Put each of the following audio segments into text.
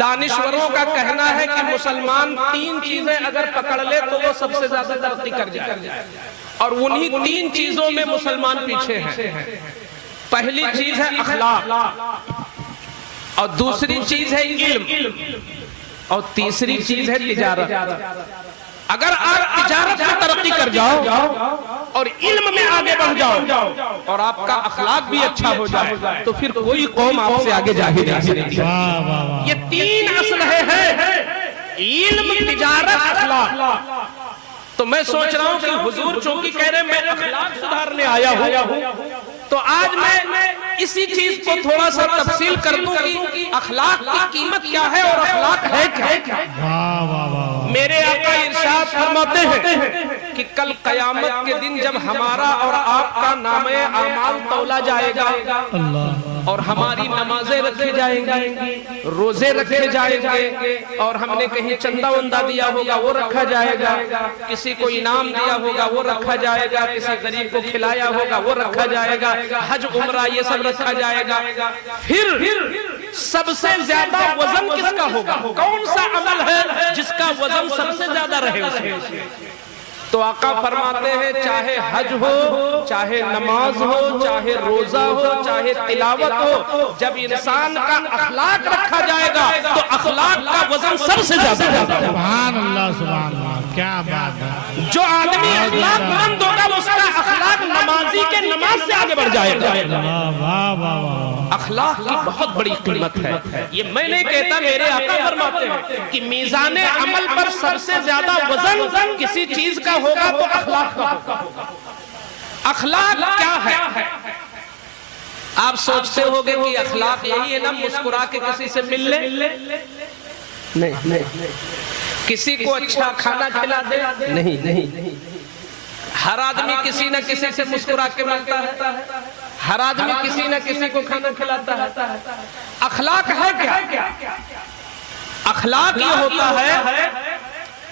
دانشوروں کا کہنا ہے کہ مسلمان 3 چیزیں اگر پکڑ لے تو وہ سب سے زیادہ ترقی کر جائے، اور انہی 3 چیزوں میں مسلمان پیچھے ہیں۔ پہلی چیز ہے اخلاق، اور دوسری چیز ہے علم، اور تیسری چیز ہے تجارت۔ اگر آپ تجارت میں ترقی کر جاؤ اور علم میں آگے بڑھ جاؤ اور آپ کا اخلاق بھی اچھا ہو جائے تو پھر کوئی قوم آپ سے آگے جا ہی نہیں سکتی۔ یہ 3 اسلحے ہیں، علم، تجارت، اخلاق۔ تو میں سوچ رہا ہوں کہ حضور چونکہ کہہ رہے میں اخلاق سدھارنے آیا ہوں، تو آج میں اسی چیز کو تھوڑا سا تفصیل کر دوں کہ اخلاق کی قیمت کیا ہے اور اخلاق ہے کیا۔ میرے آقا ارشاد فرماتے ہیں کہ کل قیامت کے دن جب ہمارا اور آپ کا نامہ اعمال تولا جائے گا اور ہماری نمازیں رکھی جائیں گی، روزے رکھے جائیں گے، اور ہم نے کہیں چندہ وندہ دیا ہوگا وہ رکھا جائے گا، کسی کو انعام دیا ہوگا وہ رکھا جائے گا، کسی غریب کو کھلایا ہوگا وہ رکھا جائے گا، حج عمرہ یہ سب رکھا جائے گا۔ پھر سب سے زیادہ وزن کس کا ہوگا؟ کون سا عمل ہے جس کا وزن سب سے زیادہ رہے اس میں؟ تو آقا فرماتے ہیں چاہے حج ہو، چاہے نماز ہو، چاہے روزہ ہو، چاہے تلاوت ہو، جب انسان کا اخلاق رکھا جائے گا تو اخلاق کا وزن سب سے زیادہ ہوگا۔ سبحان اللہ، سبحان اللہ، کیا بات ہے۔ جو آدمی اخلاق مند ہوگا اس کا اخلاق نمازی کے نماز سے آگے بڑھ جائے گا۔ واہ واہ واہ، اخلاق کی بہت بڑی قیمت ہے۔ یہ میں نہیں کہتا، میرے آقا فرماتے ہیں کہ میزان عمل پر سب سے زیادہ وزن کسی چیز کا ہوگا تو اخلاق کا ہوگا۔ اخلاق کیا ہے؟ آپ سوچتے ہوگے کہ اخلاق یہی ہے نا مسکرا کے کسی سے مل لے؟ نہیں۔ کسی کو اچھا کھانا کھلا دے؟ نہیں۔ ہر آدمی کسی نہ کسی سے مسکرا کے ملتا ہے، ہر آدمی کسی نہ کسی کو کھانا کھلاتا ہے۔ اخلاق ہے کیا؟ اخلاق یہ ہوتا ہے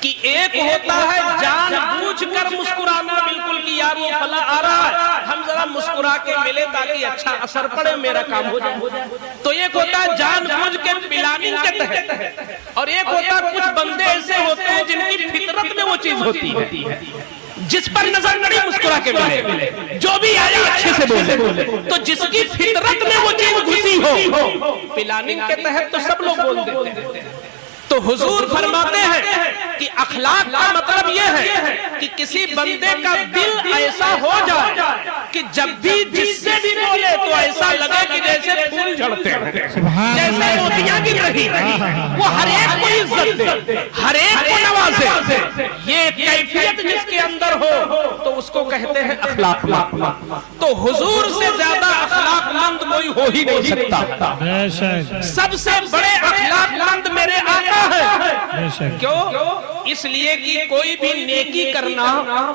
کہ ایک ہوتا ہے جان بوجھ کر مسکرانا، بالکل کہ یار وہ فلاں آ رہا ہے، ہم ذرا مسکرا کے ملے تاکہ اچھا اثر پڑے، میرا کام ہو جائے۔ تو ایک ہوتا ہے جان بوجھ کے پلاننگ کے تحت، اور ایک ہوتا ہے کچھ بندے ایسے ہوتے ہیں جن کی فطرت میں وہ چیز ہوتی ہے، جس پر نظر پڑی مسکرا کے ملے، جو بھی آیا اچھے سے بولے۔ تو جس کی فطرت میں وہ چیز گھسی ہو، پلاننگ کے تحت تو سب لوگ بول دیتے ہیں۔ تو حضور فرماتے ہیں کہ اخلاق کا مطلب یہ ہے کہ کسی بندے کا دل ایسا ہو جائے کہ جب بھی جس سے بھی بولے تو ایسا لگے کہ جیسے پھول جھڑتے ہیں، جیسے موتیاں گر رہی ہیں، وہ ہر ایک کو عزت دے، ہر ایک کو نوازے۔ یہ کیفیت جس کے اندر ہو تو اس کو کہتے ہیں اخلاق مند۔ تو حضور سے زیادہ اخلاق مند کوئی ہو ہی نہیں سکتا۔ سب سے بڑے اخلاق مند میرے آقا ہے۔ کیوں؟ اس لیے کہ کوئی بھی نیکی کرنا،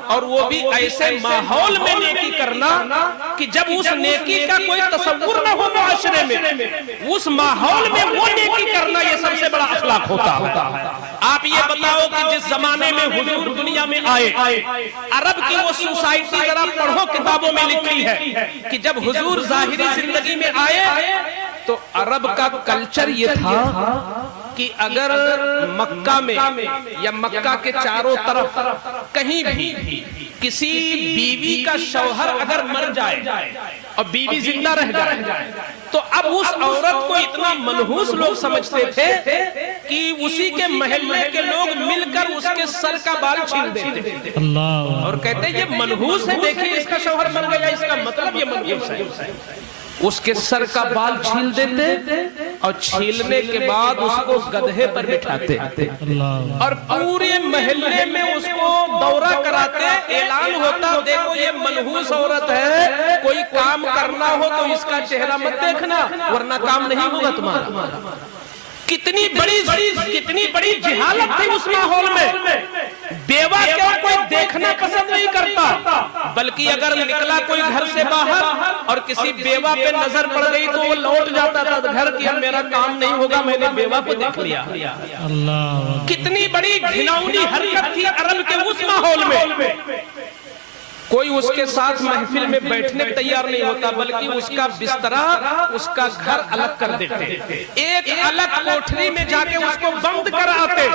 اور وہ بھی ایسے ماحول میں نیکی کرنا کہ جب اس نیکی کا کوئی تصور نہ ہو معاشرے میں، اس ماحول میں وہ نیکی کرنا، یہ سب سے بڑا اخلاق ہوتا ہے۔ آپ یہ بتاؤ کہ جس زمانے میں حضور دنیا میں آئے، عرب کی وہ سوسائٹی ذرا پڑھو کتابوں میں لکھی ہے کہ جب حضور ظاہری زندگی میں آئے تو عرب کا کلچر یہ تھا کہ اگر مکہ میں یا مکہ کے چاروں طرف کہیں بھی کسی بیوی کا شوہر اگر مر جائے اور بیوی زندہ رہ جائے تو اب اس عورت کو اتنا منحوس لوگ سمجھتے تھے کہ اسی کے محلے کے لوگ مل کر اس کے سر کا بال چھین دیتے تھے اور کہتے یہ منحوس ہے، دیکھیں اس کا شوہر مر گیا، اس کا مطلب یہ منحوس ہے۔ اس کے سر کا بال چھیل دیتے اور چھیلنے کے بعد اس کو گدھے پر بٹھاتے اور پورے محلے میں اس کو دورہ کراتے، اعلان ہوتا دیکھو یہ منحوس عورت ہے، کوئی کام کرنا ہو تو اس کا چہرہ مت دیکھنا ورنہ کام نہیں ہوگا تمہارا۔ کتنی بڑی جہالت تھی اس ماحول میں۔ بیوہ کو کوئی دیکھنا پسند نہیں کرتا، بلکہ اگر نکلا کوئی گھر سے باہر اور کسی بیوہ پہ نظر پڑ گئی تو وہ لوٹ جاتا تھا گھر کہ اب میرا کام نہیں ہوگا، میں نے بیوہ کو دیکھ لیا۔ کتنی بڑی گھناؤنی حرکت تھی عرب کے اس ماحول میں۔ کوئی اس کے ساتھ محفل میں بیٹھنے تیار نہیں ہوتا، بلکہ اس کا بسترا، اس کا گھر الگ کر دیتے، ایک الگ کوٹھری میں جا کے اس کو بند کر آتے،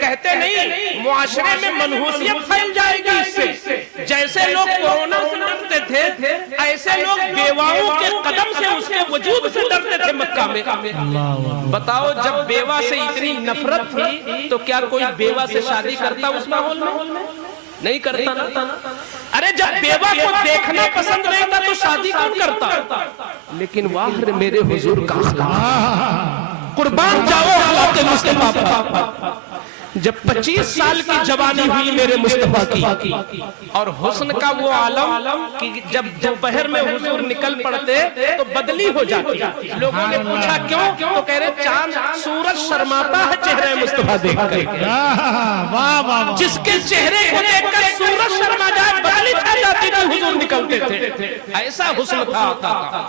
کہتے نہیں معاشرے میں منحوسیت پھیل جائے گی اس سے۔ جیسے لوگ کورونا سے ڈرتے تھے، ایسے لوگ بیواؤں کے قدم سے، اس کے وجود سے ڈرتے تھے مکہ میں۔ بتاؤ جب بیوہ سے اتنی نفرت تھی تو کیا کوئی بیوہ سے شادی کرتا اس ماحول میں؟ نہیں کرتا نا۔ ارے جب بیوہ کو دیکھنا پسند نہیں تھا تو شادی کون کرتا؟ لیکن واہ میرے حضور کا اخلاق، قربان جاؤ اخلاق مصطفیٰ پر۔ جب 25 سال کی جوانی ہوئی میرے مصطفیٰ کی، اور حسن کا وہ عالم کہ جب دوپہر میں حضور نکل پڑتے تو بدلی ہو جاتی۔ لوگوں نے پوچھا کیوں؟ تو کہہ رہے چاند سورج شرماتا ہے چہرے مصطفیٰ دیکھ کر، جس کے چہرے کو دیکھ کر سورج شرما جائے بدلی چھا جاتی تھی، حضور نکلتے تھے۔ ایسا حسن تھا آقا کا۔